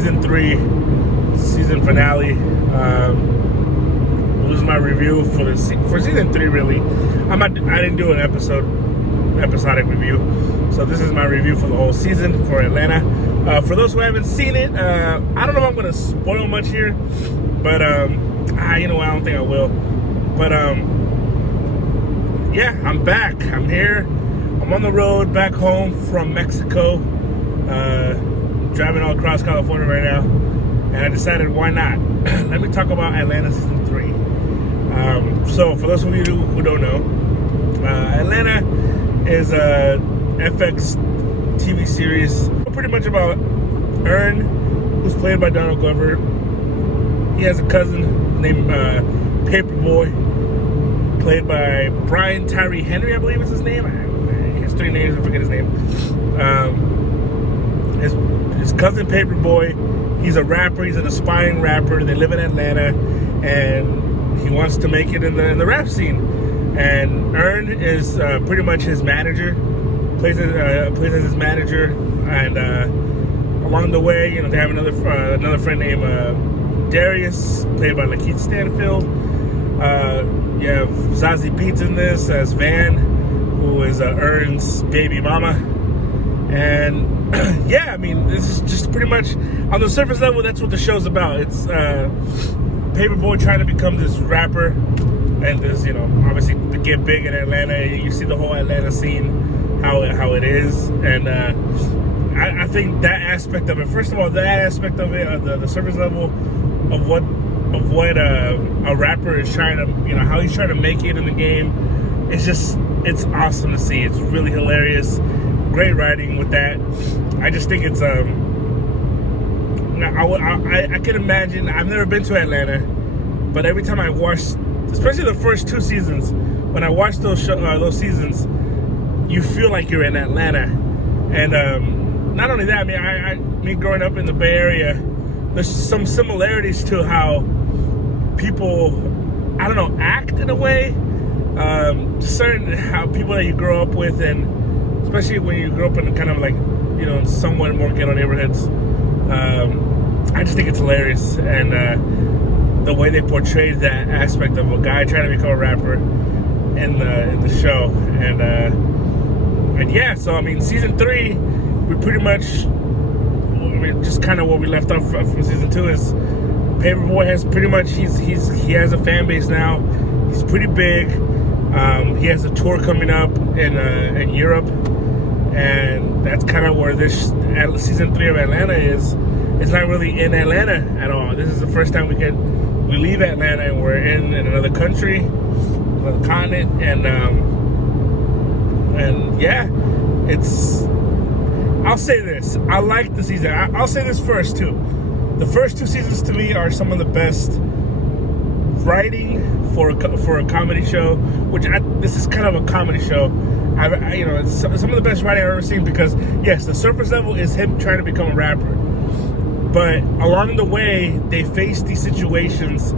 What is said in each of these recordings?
season 3, season finale. This is my review for season 3. Really, I didn't do an episodic review, so this is my review for the whole season for Atlanta. For those who haven't seen it, I don't know if I'm gonna spoil much here, but you know what, I don't think I will. But yeah, I'm back. I'm here. I'm on the road back home from Mexico, driving all across California right now, and I decided, why not? Let me talk about Atlanta season 3. So for those of you who don't know, Atlanta is a FX TV series pretty much about Earn, who's played by Donald Glover. He has a cousin named Paperboy, played by Brian Tyree Henry, I believe is his name. He has 3 names, I forget his name. His cousin Paperboy, he's a rapper, he's an aspiring rapper. They live in Atlanta, and he wants to make it in the rap scene. And Earn is pretty much his manager, plays as his manager. And along the way, you know, they have another friend named Darius, played by Lakeith Stanfield. You have Zazie Beetz in this as Van, who is Earn's baby mama. And yeah, I mean, this is just pretty much, on the surface level, that's what the show's about. It's Paperboy trying to become this rapper, and this, you know, obviously to get big in Atlanta. You see the whole Atlanta scene, how it is, and I think that aspect of it. First of all, that aspect of it, the surface level of what a rapper is trying to, you know, how he's trying to make it in the game. It's awesome to see. It's really hilarious. Great writing with that. I just think it's I can imagine. I've never been to Atlanta, but every time I watch, especially the first 2 seasons, when I watch those seasons, you feel like you're in Atlanta. And not only that, I mean, growing up in the Bay Area, there's some similarities to how people, I don't know, act in a way. Certain how people that you grow up with, and especially when you grow up in kind of like, you know, somewhat more ghetto neighborhoods. I just think it's hilarious, and the way they portrayed that aspect of a guy trying to become a rapper in the show, and yeah. So I mean, season 3, we pretty much, just kind of where we left off from season 2 is Paperboy has pretty much he has a fan base now. He's pretty big. He has a tour coming up in Europe, and that's kind of where this season 3 of Atlanta is. It's not really in Atlanta at all. This is the first time we leave Atlanta and we're in another country, another continent, and yeah, it's. I'll say this. I like the season. I'll say this first too. The first 2 seasons to me are some of the best writing for a comedy show. This is kind of a comedy show. You know, it's some of the best writing I've ever seen, because yes, the surface level is him trying to become a rapper, but along the way they face these situations,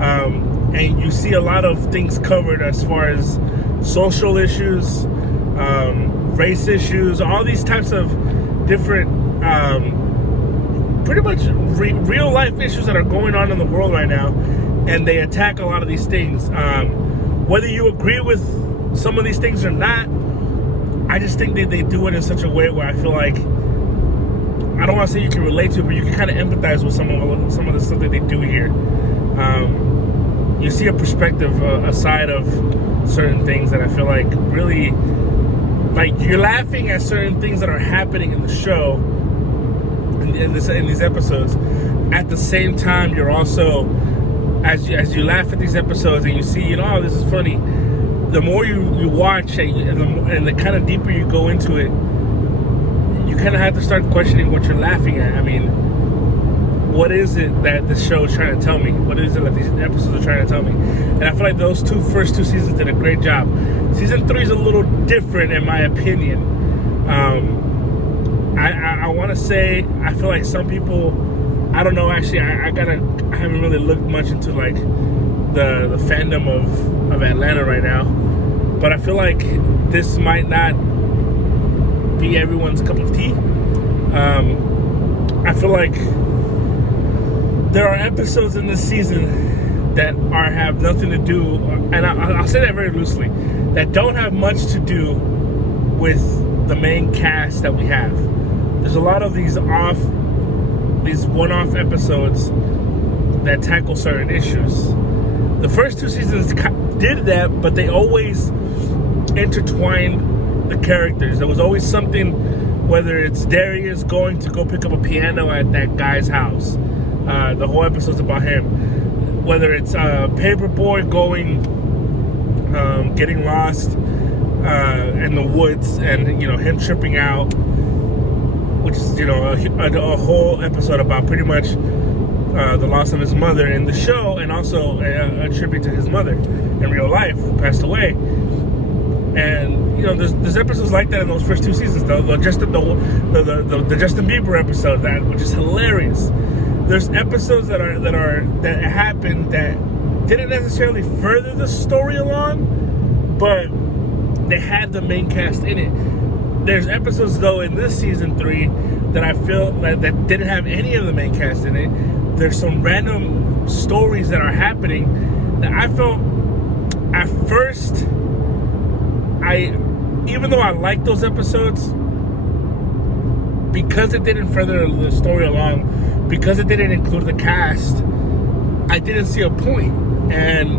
and you see a lot of things covered as far as social issues, race issues, all these types of different, pretty much real life issues that are going on in the world right now, and they attack a lot of these things. Whether you agree with some of these things or not, I just think that they do it in such a way where I feel like, I don't want to say you can relate to it, but you can kind of empathize with some of the stuff that they do here. You see a perspective, a side of certain things that I feel like really, like, you're laughing at certain things that are happening in the show, in these episodes. At the same time, you're also, as you laugh at these episodes and you see, you know, oh, this is funny, the more you watch and the kind of deeper you go into it, you kind of have to start questioning what you're laughing at. I mean, what is it that the show is trying to tell me? What is it that these episodes are trying to tell me? And I feel like those first two seasons did a great job. Season 3 is a little different, in my opinion. I want to say, I feel like some people, I don't know, actually, I haven't really looked much into like the fandom of Atlanta right now, but I feel like this might not be everyone's cup of tea. I feel like there are episodes in this season that have nothing to do, and I'll say that very loosely, that don't have much to do with the main cast that we have. There's a lot of these one-off episodes that tackle certain issues. The first two seasons did that, but they always intertwined the characters. There was always something, whether it's Darius going to go pick up a piano at that guy's house. The whole episode's about him. Whether it's Paperboy going, getting lost in the woods, and him tripping out, which is a whole episode about pretty much the loss of his mother in the show, and also a tribute to his mother in real life, who passed away. And there's episodes like that in those first two seasons. The Justin Bieber episode, which is hilarious. There's episodes that happened that didn't necessarily further the story along, but they had the main cast in it. There's episodes though in this season 3 that I feel that didn't have any of the main cast in it. There's some random stories that are happening that I felt at first, even though I liked those episodes, because it didn't further the story along, because it didn't include the cast, I didn't see a point. And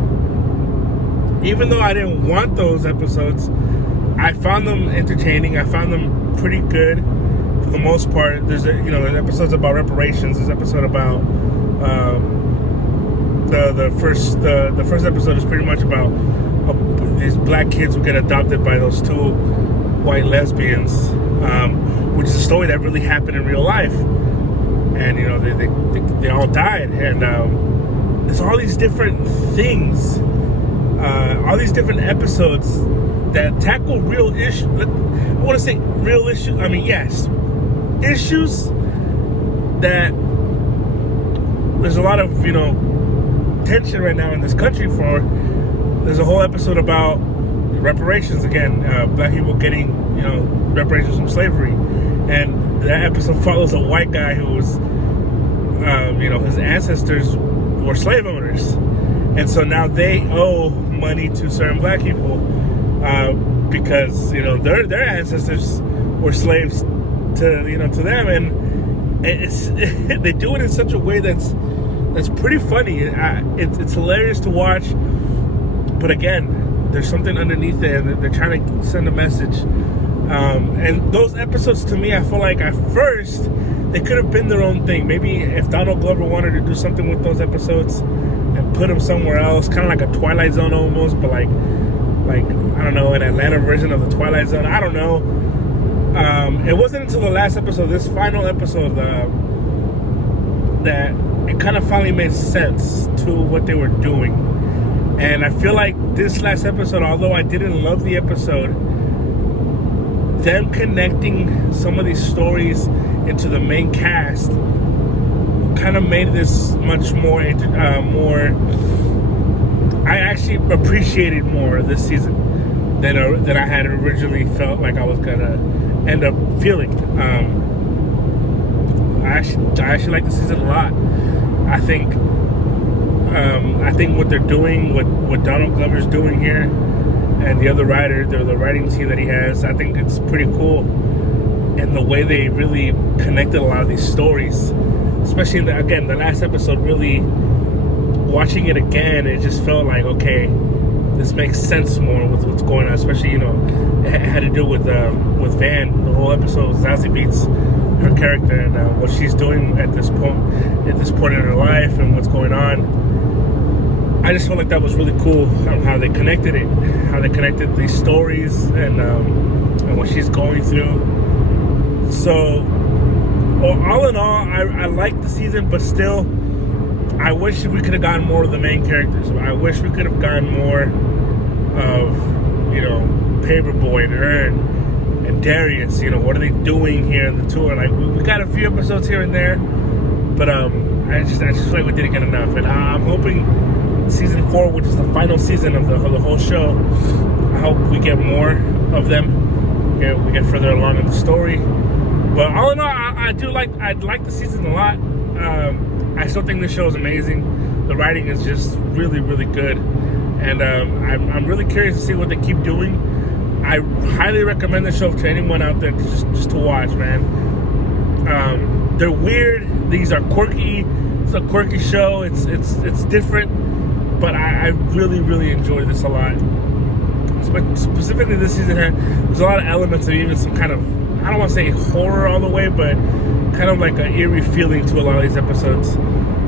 even though I didn't want those episodes, I found them entertaining. I found them pretty good for the most part. There's there's episodes about reparations. There's an episode about the first episode is pretty much about these black kids who get adopted by those two white lesbians, which is a story that really happened in real life. And they all died, and there's all these different things, all these different episodes that tackle real issues. I want to say real issues. I mean, yes, issues that there's a lot of tension right now in this country for. There's a whole episode about reparations again, black people getting reparations from slavery, and that episode follows a white guy who was his ancestors were slave owners, and so now they owe money to certain black people because their ancestors were slaves to them, and it's they do it in such a way that's pretty funny. It's hilarious to watch, but again, there's something underneath it, and they're trying to send a message. And those episodes, to me, I feel like at first they could have been their own thing. Maybe if Donald Glover wanted to do something with those episodes and put them somewhere else, kind of like a Twilight Zone almost, but like I don't know, an Atlanta version of the Twilight Zone. I don't know. It wasn't until the last episode, this final episode, that it kind of finally made sense to what they were doing. And I feel like this last episode, although I didn't love the episode, them connecting some of these stories into the main cast kind of made this much more I actually appreciated more this season than I had originally felt like I was gonna end up feeling. I actually like the season a lot. I think what they're doing, what Donald Glover's doing here, and the other writer, the writing team that he has, I think it's pretty cool. And the way they really connected a lot of these stories, especially the last episode, really watching it again, it just felt like, okay, this makes sense more with what's going on. Especially, it had to do with Van. The whole episode, Zazie Beetz, her character, and what she's doing at this point in her life, and what's going on. I just felt like that was really cool, how they connected it, how they connected these stories, and what she's going through. So, all in all, I liked the season, but still, I wish we could have gotten more of the main characters. I wish we could have gotten more of, Paperboy and Earn and Darius. What are they doing here in the tour? Like, we got a few episodes here and there, but I just feel like we didn't get enough. And I'm hoping season 4, which is the final season of the whole show, I hope we get more of them. We get further along in the story, But all in all, I like the season a lot. I still think this show is amazing. The writing is just really, really good, and I'm really curious to see what they keep doing. I highly recommend the show to anyone out there just to watch, man. They're weird. These are quirky. It's a quirky show. It's different, but I really, really enjoy this a lot. Specifically this season, there's a lot of elements of even some kind of, I don't want to say horror all the way, but kind of like an eerie feeling to a lot of these episodes.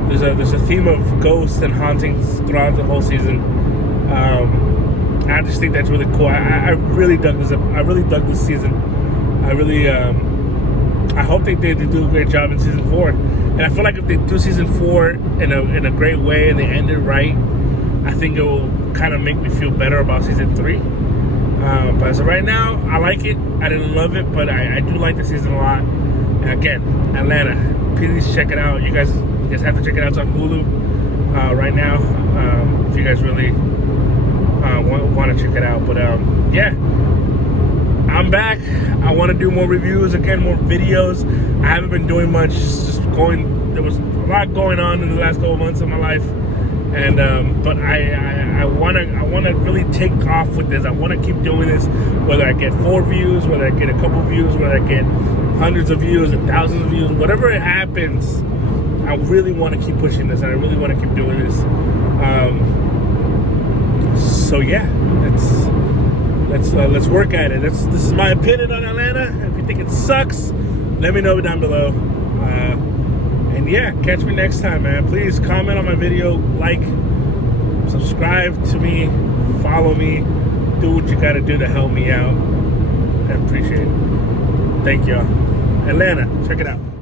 There's a theme of ghosts and hauntings throughout the whole season. I just think that's really cool. I really dug this. I really dug this season. I really I hope they do a great job in season 4. And I feel like if they do season 4 in a great way and they end it right, I think it will kind of make me feel better about season 3. But as of right now, I like it. I didn't love it, but I do like the season a lot. And again, Atlanta, please check it out. You guys have to check it out. It's on Hulu right now. If you guys really want to check it out. But yeah, I'm back. I want to do more reviews again, more videos. I haven't been doing much. There was a lot going on in the last couple months of my life. And but I want to really take off with this. I want to keep doing this, whether I get 4 views, whether I get a couple views, whether I get hundreds of views and thousands of views, whatever it happens. I really want to keep pushing this, and I really want to keep doing this. So yeah, let's work at it. This is my opinion on Atlanta. If you think it sucks, let me know down below. And yeah, catch me next time, man. Please comment on my video, like, subscribe to me, follow me, do what you gotta do to help me out. I appreciate it. Thank y'all. Atlanta, check it out.